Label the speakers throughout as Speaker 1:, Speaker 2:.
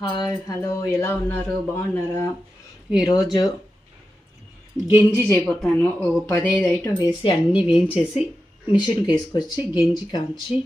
Speaker 1: Hi hello ఎలా ఉన్నారు? బాగున్నారా? ఈరోజు గెంజి చేయబోతాను ఒక పదహైదు ఐటమ్ వేసి అన్నీ వేయించేసి మిషన్కి వేసుకొచ్చి గెంజి కాంచి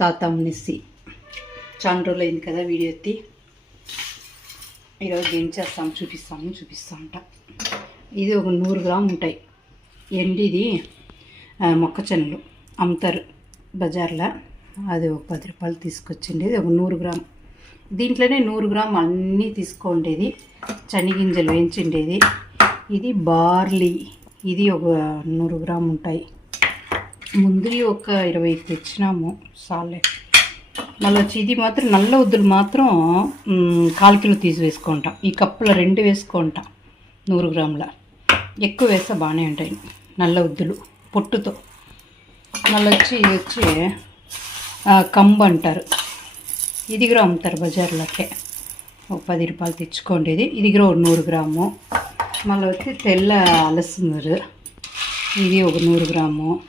Speaker 1: తాతాంనేసి చాలా రోజులు అయింది కదా వీడియో ఎత్తి. ఈరోజు గెంజి చేస్తాము చూపిస్తాము చూపిస్తూ ఉంటా ఇది ఒక నూరు గ్రాములు ఉంటాయి. ఎండిది మొక్కజొన్నలు అమ్ముతారు బజార్లో. అది ఒక పది రూపాయలు తీసుకొచ్చింది. ఒక నూరు గ్రామ్. దీంట్లోనే నూరు గ్రామ్ అన్నీ తీసుకోండేది. చెనిగింజలు వేయించిండేది. ఇది బార్లీ. ఇది ఒక నూరు గ్రామ్ ఉంటాయి. ముందు ఒక ఇరవై తెచ్చినాము. సాలే మళ్ళీ వచ్చి ఇది మాత్రం నల్ల ఉద్దులు మాత్రం కాల్ కిలో తీసి వేసుకుంటాం. ఈ కప్పులో రెండు వేసుకుంటాం. నూరు గ్రాముల. ఎక్కువ వేస్తే బాగానే ఉంటాయి. నల్ల ఉద్దులు పొట్టుతో. మళ్ళీ వచ్చి ఇది వచ్చి కంబు అంటారు. ఇది కూడా అమ్ముతారు బజార్లోకే. ఒక పది రూపాయలు తెచ్చుకోండి ఇది. ఇది కూడా ఒక నూరు గ్రాము. మళ్ళీ వచ్చి తెల్ల అలసందరు ఇది ఒక నూరు గ్రాము.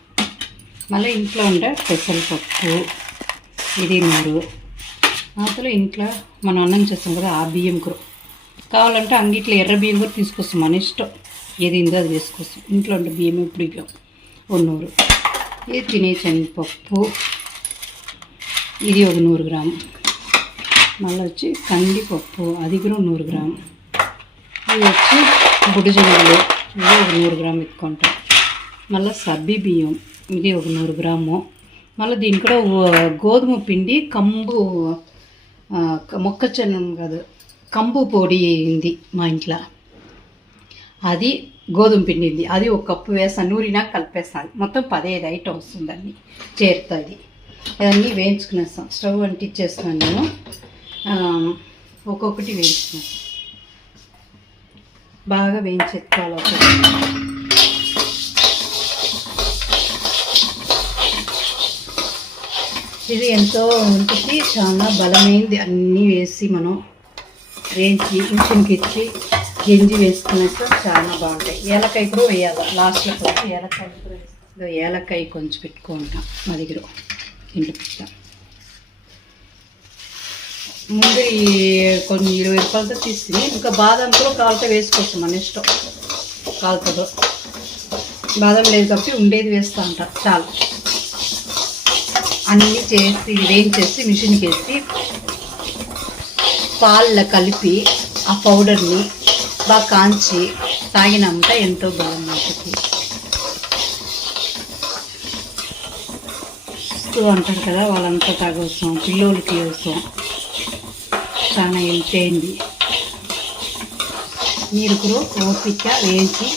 Speaker 1: మళ్ళీ ఇంట్లో ఉండే పెసరపప్పు ఇది నూరు. అసలు ఇంట్లో మనం అన్నం చేస్తాం కదా ఆ బియ్యం కూర. కావాలంటే అంగిట్లో ఎర్ర బియ్యం కూడా తీసుకొస్తాం మన ఇష్టం. ఏది ఇందో అది వేసుకొస్తాం ఇంట్లో ఉండే బియ్యం ఇప్పుడు ఇవ్వం ఒక నూరు ఇది తినే శనగపప్పు ఇది ఒక నూరు గ్రాము మళ్ళీ వచ్చి కందిపప్పు అది కూడా నూరు గ్రాము ఇది వచ్చి బుడిజనులు ఇది ఒక నూరు గ్రాము ఎత్తుకుంటాం మళ్ళీ సబ్బి బియ్యం ఇది ఒక నూరు గ్రాము మళ్ళీ దీని కూడా ఓ- గోధుమ పిండి కంబు ఆ, క- మొక్కజొన్న కాదు కంబు పొడి ఉంది మా ఇంట్లో అది గోధుమ పిండి ఉంది అది ఒక కప్పు వేస్తాను నూరినా కలిపేస్తాను మొత్తం పదిహేదు ఐటమ్ వస్తుందండి. చేరుతుంది. అవన్నీ వేయించుకునేస్తాం స్టవ్ అంటిచ్చేస్తాను నేను. ఒక్కొక్కటి వేయించుకున్నాను. బాగా వేయించెత్తుకోవాలి ఒకటి. ఇది ఎంతో ఒంటికి చాలా బలమైంది. అన్నీ వేసి మనం వేయించి మిషన్కి ఇచ్చి గింజి వేసుకునేస్తే చాలా బాగుంటాయి. ఏలకాయ కూడా వేయాలి. లాస్ట్లో కూడా ఏలకాయ కూడా వేస్తాం. ఏలకాయ కొంచెం పెట్టుకుంటాం మా దగ్గర. ఇంట్లో పెట్టాం ముందు ఈ కొన్ని ఇరవై రూపాయలతో తీసి ఇంకా బాదం కూడా కాలుతో వేసుకోవచ్చు మన ఇష్టం. కాలుతో బాదం లేదు కాబట్టి ఉండేది వేస్తా ఉంటాం చాలు. అన్నీ చేసి వేయించేసి మిషన్కి వేసి పాల్లో కలిపి ఆ పౌడర్ని బాగా కాంచి తాగినామంట ఎంతో బలం ఉంటుంది అంటారు కదా వాళ్ళంతా తాగవసం పిల్లోళ్ళకి అవసరం చాలా హెల్త్ అయింది. మీరు కూడా ఓపిక వేయించి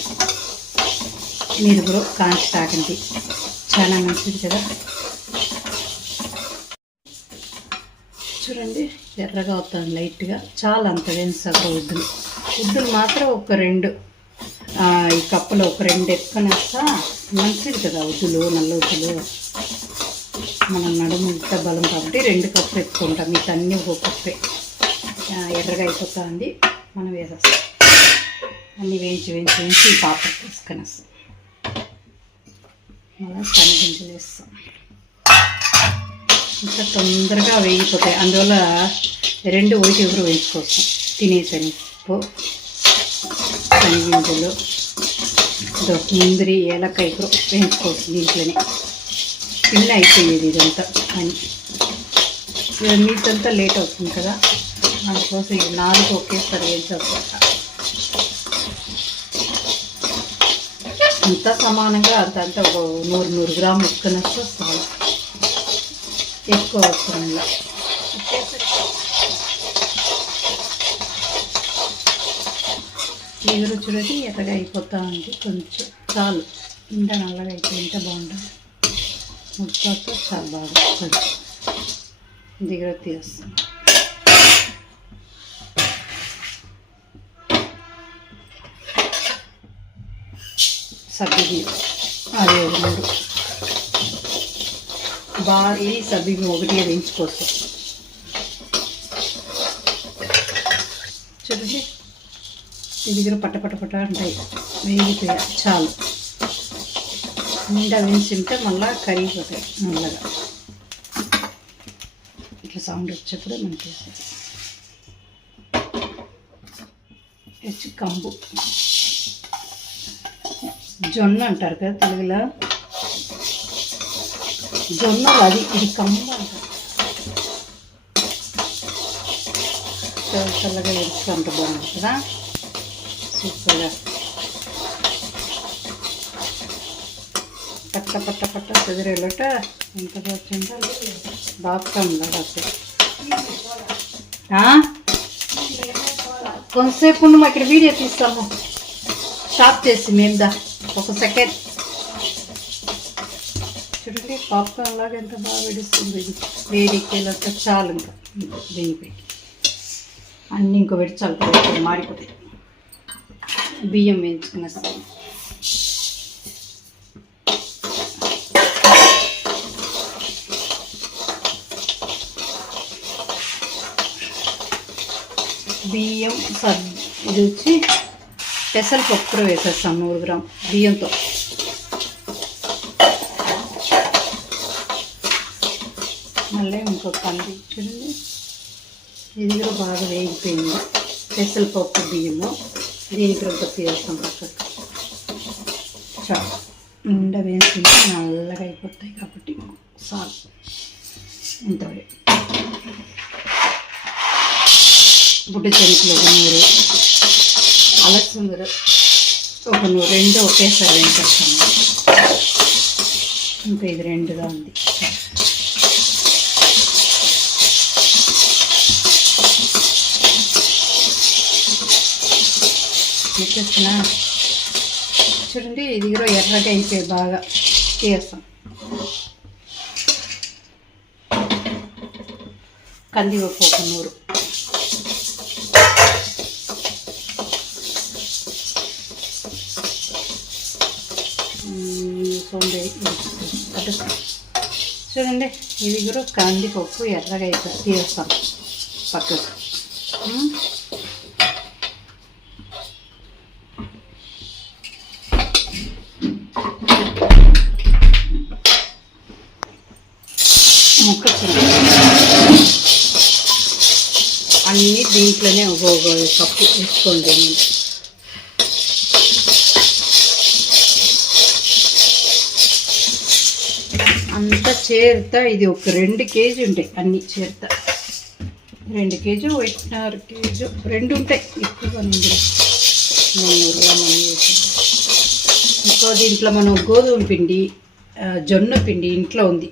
Speaker 1: మీరు కూడా కాంచి తాగండి. చాలా మంచిది కదా. చూడండి ఎర్రగా అవుతాను లైట్గా. చాలా అంత వేసాక ఉద్దులు మాత్రం ఒక రెండు. ఈ కప్పులో ఒక రెండు ఎత్తుకొని వస్తా మంచిది కదా ఉద్దులు నల్ల ఉద్దులు మనం నడుము ఇంత బలం కాబట్టి రెండు కప్పులు ఎత్తుకుంటాం. మీకు అన్నీ ఒక కప్పే. ఎర్రగా ఎర్రగా అయిపోతుంది. మనం వేసేస్తాం. అన్నీ వేయించి వేయించి వేయించి ఈ పాత్ర తీసుకొని వస్తాం మళ్ళీ శనగింజలు వేస్తాం. ఇంకా తొందరగా వేగిపోతాయి. అందువల్ల రెండు ఒకటి ఎవరు వేయించుకోవచ్చు? తినేసని పసుపు శనగింజలు ముందరి ఏలకాయ కూడా వేయించుకోవచ్చు దీంట్లోనే. పిల్ల అయిపోయేది ఇదంతా అని మీదంతా లేట్ అవుతుంది కదా అందుకోసం ఇది నాలుగు ఒకేసారి వేయించేస్తా అంతా సమానంగా అంత అంత ఒక నూరు నూరు గ్రాములు ముక్కని వస్తే చాలా. ఎక్కువ అవసరం ఎగురు చూడండి ఎర్రగా ఉంది. కొంచెం చాలు. ఇంత నల్లగా అయిపోయింటే బాగుంటుంది. ముక్కతో చాలా బాగా వస్తుంది. దిగుర తీస్తాం సబ్బిది అది మూడు బార్లీ ఈ ఒకటి వేయించుకోవచ్చు. చూడండి ఇది దగ్గర పట్ట పట్ట పట్ట ఉంటాయి. వేగిపోయాయి. చాలు. నిండా వేసింటే మళ్ళీ కరిగిపోతాయి. నల్లగా. ఇట్లా సౌండ్ వచ్చేప్పుడు మనకి వచ్చి కంబు. జొన్న అంటారు కదా తెలుగులో. జొన్నలు అది ఇది కంబు అంటారు. చల్ల చల్లగా ఎంత బాగుంటుంది కదా. సూపర్గా పట్ట పట్ట పట్ట చెదిరేలట ఎంత వచ్చిందో బాపుతాందా అసలు కొంతసేపు ఉండి మా ఇక్కడ వీడియో తీస్తాము. షాప్ చేసి మేము దా ఒక సెకండ్. చూడండి పాప్కార్న్ లాగా ఎంత బాగా విడుస్తుంది. ఇది వేడికి చాలు ఇంకా. దీనిపై అన్నీ ఇంకో పెట్టి చాలు మాడిపోతాయి. బియ్యం వేయించుకున్న బియ్యం సద్ ఇది వచ్చి పెసరపప్పు కూడా వేసేస్తాం నూరు గ్రామ్ బియ్యంతో. మళ్ళీ ఇంకొక పంది చూడండి. ఇది కూడా బాగా వేగిపోయింది. పెసరపప్పు బియ్యము. దీనికి కూడా తీస్తాం పక్కకు చాలు నిండా వేసుకుంటే నల్లగా అయిపోతాయి కాబట్టి చాలు ఇంత బుడ్డ చెరుకులు ఒక నూరు అలసందరు ఒక నూరు రెండు ఒకేసారి వేసేస్తాము ఇంకా ఇది రెండుగా ఉంది ఎక్కేస్తున్నా చూడండి ఇది కూడా ఎర్రగా అయిపోయి బాగా తీస్తాం కందిపప్పు ఒక నూరు. చూడండి ఇది కూడా కందిపప్పు ఎర్రగా అయిపోయి తీస్తాం పక్కకు. ఉమ్. అన్నీ దీంట్లోనే ఒక కప్పు వేసుకోండి అంతా చేరుతా ఇది ఒక రెండు కేజీ ఉంటాయి అన్నీ చేరుతా. రెండు కేజీ ఒకటిన్నర కేజీ రెండు ఉంటాయి ఎక్కువగా ఇందులో ఇంకో దీంట్లో మనం గోధుమ పిండి జొన్న పిండి ఇంట్లో ఉంది.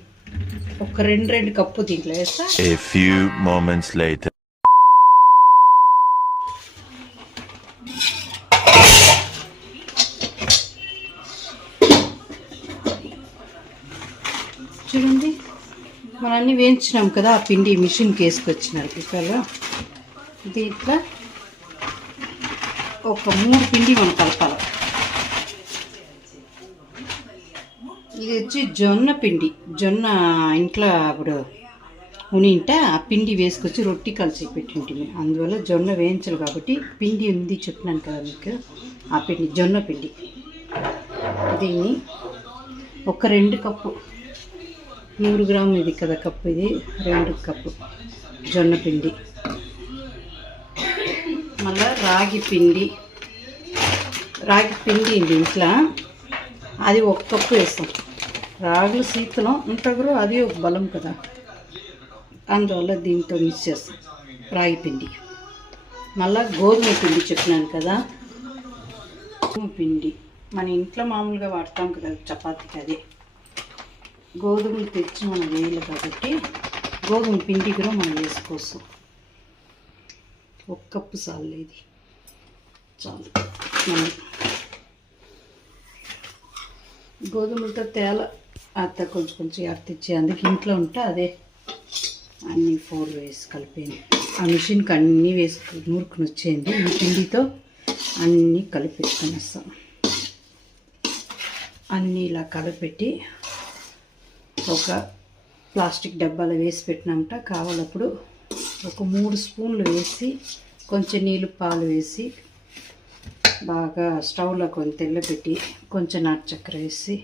Speaker 1: ఒక రెండు రెండు కప్పు దీంట్లో వేస్తా.
Speaker 2: A few moments later.
Speaker 1: చూడండి మనం అన్నీ వేయించినాం కదా ఆ పిండి మిషన్కి వేసుకొచ్చినారు పిక్కలో దీంట్లో ఒక మూడు పిండి మనం కలపాలి. ఇది వచ్చి జొన్న పిండి. జొన్న ఇంట్లో అప్పుడు ఉనింట ఆ పిండి వేసుకొచ్చి రొట్టి కలిసి పెట్టింటిమి. అందువల్ల జొన్న వేయించలు కాబట్టి పిండి ఉంది చెప్పినాను కదా మీకు. ఆ పిండి జొన్న పిండి. దీన్ని ఒక రెండు కప్పు నూరు గ్రాము ఇది కదా కప్పు ఇది రెండు కప్పు జొన్న పిండి. మళ్ళీ రాగి పిండి. రాగి పిండి ఇంట్లో. అది ఒక కప్పు వేస్తాం. రాగులు శీతలం ఉంటారు అది ఒక బలం కదా. అందువల్ల దీంతో మిక్స్ చేస్తాం. రాగి పిండి. మళ్ళా గోధుమ పిండి చెప్పినాను కదా. గోధుమ పిండి. మన ఇంట్లో మామూలుగా వాడతాం కదా చపాతీకి అదే. గోధుమలు తెచ్చి మనం వేయాలి కాబట్టి గోధుమ పిండి కూడా మనం వేసుకోవచ్చు. ఒక కప్పు చాలు ఇది. చాలు. మనం గోధుమలతో తేల అత్త కొంచెం కొంచెం అర్తిచ్చి అందుకే ఇంట్లో ఉంటే అదే. అన్నీ ఫోర్ వేసి కలిపాను ఆ మిషన్కి అన్నీ వేసుకు నూరుకుని వచ్చేయండి ఈ పిండితో అన్నీ కలిపెట్టుకొని వస్తాం అన్నీ ఇలా కలిపెట్టి ఒక ప్లాస్టిక్ డబ్బాలో వేసి పెట్టినామట. కావాలప్పుడు ఒక మూడు స్పూన్లు వేసి కొంచెం నీళ్ళు పాలు వేసి బాగా స్టవ్లో కొంచెం తెల్లబెట్టి కొంచెం నాటు చక్కెర వేసి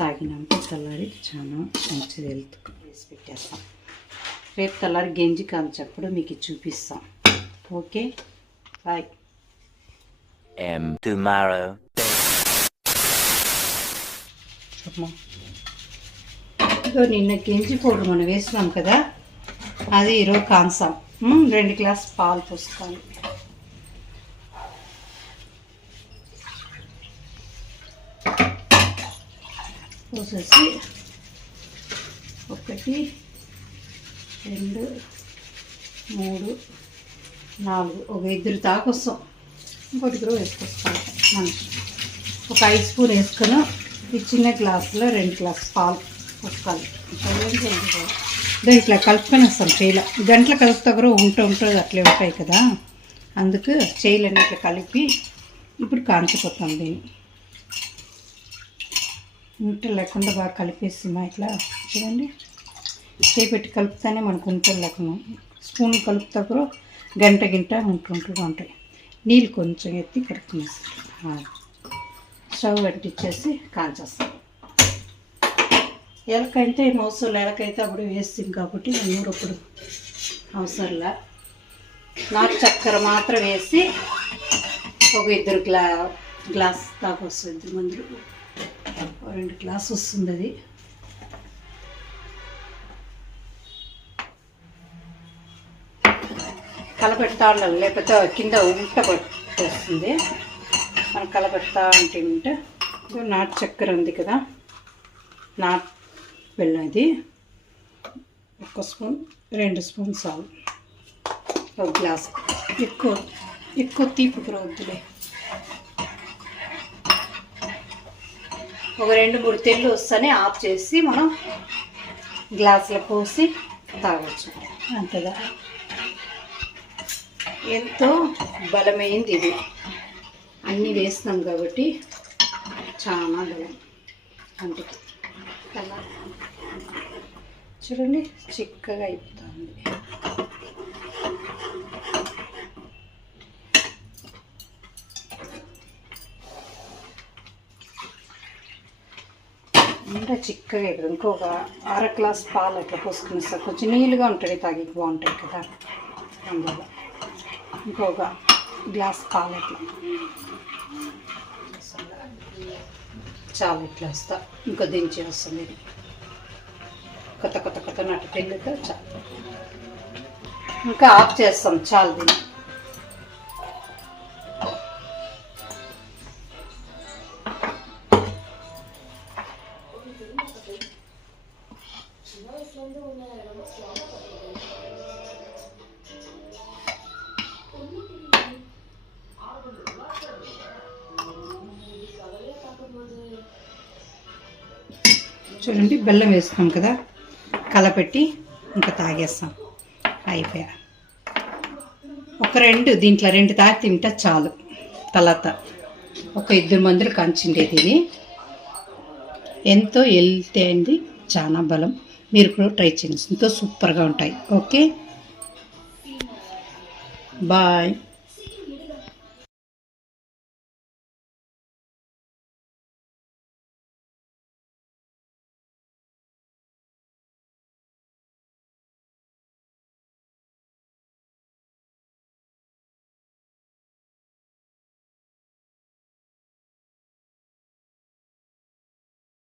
Speaker 1: తాగినాక తెల్లారి చాలా మంచిది హెల్త్ వేసి పెట్టేస్తాం. రేపు తెల్లారి గెంజి కాల్చేప్పుడు మీకు చూపిస్తాం. ఓకే? బాయ్. ఇదో నిన్న గెంజి పౌడర్ మనం వేసినాం కదా అది ఈరోజు కాన్సాం రెండు గ్లాస్ పాలు పోసుకోవాలి పోసేసి ఒకటి రెండు మూడు నాలుగు. ఒక ఇద్దరు తాకొస్తాం. ఇంకోటి కూడా వేసుకొస్తాం. మనిషి ఒక ఐదు స్పూన్ వేసుకొని ఈ చిన్న గ్లాసులో రెండు గ్లాస్ పాలు పోసుకోవాలి. ఇదో ఇట్లా కలుపుకొని వస్తాం చేయలో. గంటల కలుపుతా కూడా ఉంటూ ఉంటుంది అట్లే ఉంటాయి కదా. అందుకు చేయలన్నీ ఇట్లా కలిపి ఇప్పుడు కాంచిపోతాం దీన్ని. ఉంటలు లేకుండా బాగా కలిపేస్తామా ఇట్లా? చూడండి. చేయి పెట్టి కలుపుతానే మనకు ఉంటలు లేకుండా స్పూన్ కలుపుతా కూడా గంట గింట ఉంటుంటూ ఉంటాయి నీళ్ళు కొంచెం ఎత్తి కడుక్కునేస్తాం స్టవ్ అంటించేసి కాల్చేస్తాం ఎలకైతే ఏం అవసరం ఎలకైతే అప్పుడు వేస్తాం కాబట్టి నూరప్పుడు అవసరంలా. నాకు చక్కెర మాత్రం వేసి ఒక ఇద్దరు గ్లా గ్లాస్ దాకా వస్తుంది ఇద్దరు మందులు. రెండు గ్లాస్ వస్తుంది అది. కలపెడతా ఉండాలి లేకపోతే కింద ఉంట పట్టేస్తుంది. మనం కలపెడతా ఉంటే ఉంటే నాటు చక్కెర ఉంది కదా నాట్ బెల్లం ఇది. ఒక స్పూన్ రెండు స్పూన్ సాల్ ఒక గ్లాస్. ఎక్కువ ఎక్కువ తీపి కూడా వద్దులే ఒక రెండు మూడు తెల్లు వస్తేనే ఆఫ్ చేసి మనం గ్లాసులో పోసి తాగొచ్చు. అంతదా ఎంతో బలమైంది ఇది. అన్నీ వేస్తాం కాబట్టి చాలా బలం అంటే చూడండి చిక్కగా అయిపోతుంది. ఇంకా చిక్కగా ఇక్కడ ఇంకొక అర గ్లాస్ పాలు అట్లా పోసుకుని సార్. కొంచెం నీళ్ళుగా ఉంటుంది తాగి బాగుంటాయి కదా. అందువల్ల ఇంకొక గ్లాస్ పాలు అట్లా. చాలా ఇట్లా వస్తా. ఇంకా దించి వస్తుంది ఇది కొత్త కొత్త కొత్త నాటు పెళ్ళితో చాలు. ఇంకా ఆఫ్ చేస్తాం. చాలు దీన్ని. చూడండి బెల్లం వేసుకున్నాం కదా కలపెట్టి ఇంకా తాగేస్తాం. అయిపోయా. ఒక రెండు దీంట్లో రెండు తాగి తింటే చాలు తర్వాత ఒక ఇద్దరు మందులు కంచిండేది ఇది ఎంతో హెల్తీ అయింది చాలా బలం. మీరు కూడా ట్రై చేయండి ఎంతో సూపర్గా ఉంటాయి. ఓకే? బాయ్.